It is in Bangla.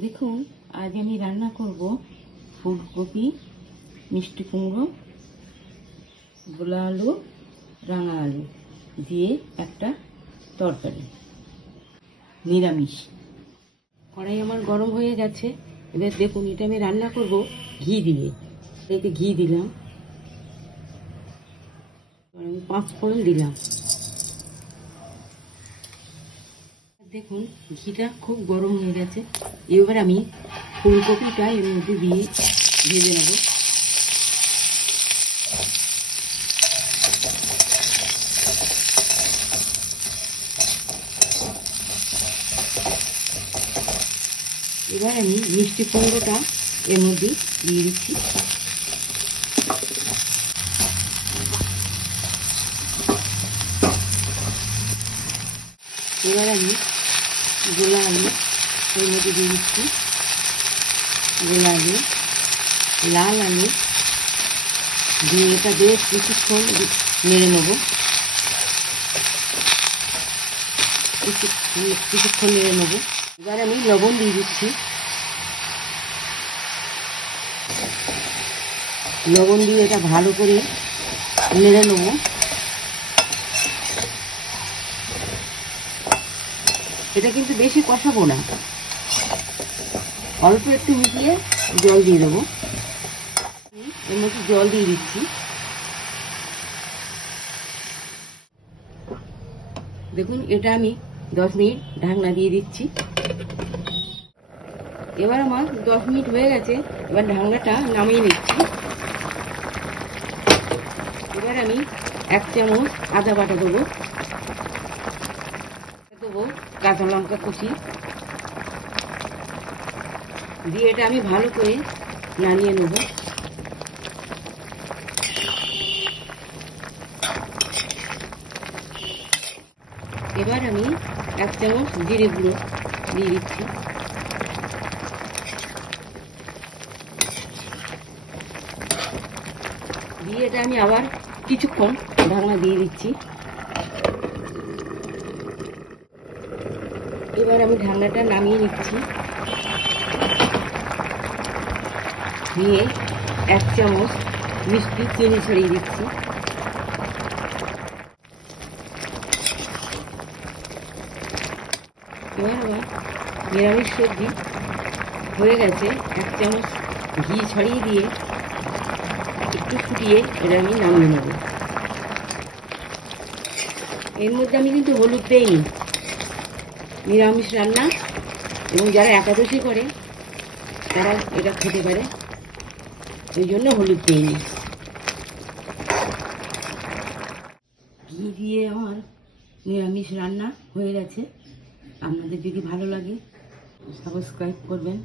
দেখুন, আজ আমি রান্না করব ফুলকপি, মিষ্টি কুমড়ো, গোলা আলু, রাঙা আলু দিয়ে একটা তরকারি, নিরামিষ। কড়াই আমার গরম হয়ে গেছে। এবার দেখুন, এটা আমি রান্না করব ঘি দিয়ে। এতে ঘি দিলাম, আমি 5 ফোড়ন দিলাম। দেখুন, ঘিটা খুব গরম হয়ে গেছে। এবার আমি ফুলকপিটা এর মধ্যে দিয়ে ভেজে নেব। এবার আমি মিষ্টি কুমড়োটা এর মধ্যে দিয়ে দিচ্ছি। এবার আমি গোলা আলু এর মধ্যে দিয়ে দিচ্ছি। গোলা আলু, লাল আলু দিয়ে এটা বেশ কিছুক্ষণ নেড়ে নেব। কিছুক্ষণ নেড়ে নেব। এবার আমি লবণ দিয়ে দিচ্ছি। লবণ দিয়ে এটা ভালো করে নেড়ে নেব। এটা কিন্তু বেশি কষাবো না, অল্প একটু মিশিয়ে জল দিয়ে দেবো। এর মধ্যে জল দিয়ে দিচ্ছি। দেখুন, এটা আমি 10 মিনিট ঢাকনা দিয়ে দিচ্ছি। এবার আমার 10 মিনিট হয়ে গেছে। এবার ঢাকনাটা নামিয়ে নিচ্ছি। এবার আমি 1 চামচ আদা বাটা দেবো, কাঁচা লঙ্কা কুচি দিয়ে এটা আমি ভালো করে নাড়িয়ে নেব। এবার আমি 1 চামচ জিরে গুঁড়ো দিয়ে দিচ্ছি। দিয়ে এটা আমি আবার কিছুক্ষণ ঢাকনা দিয়ে দিচ্ছি। এবার আমি ঢাকনাটা নামিয়ে নিচ্ছি। দিয়ে 1 চামচ মিষ্টি চিনি ছড়িয়ে দিচ্ছি। এবার আবার নিরামিষ সবজি হয়ে গেছে। 1 চামচ ঘি ছড়িয়ে দিয়ে একটু ফুটিয়ে এটা আমি নামিয়ে নেব। এর মধ্যে আমি কিন্তু হলুদ দেইনি, নিরামিষ রান্না, এবং যারা একাদশী করে তারা এটা খেতে পারে, ওই জন্য হলুদ দিইনি। ঘি দিয়ে আমার নিরামিষ রান্না হয়ে গেছে। আপনাদের যদি ভালো লাগে সাবস্ক্রাইব করবেন।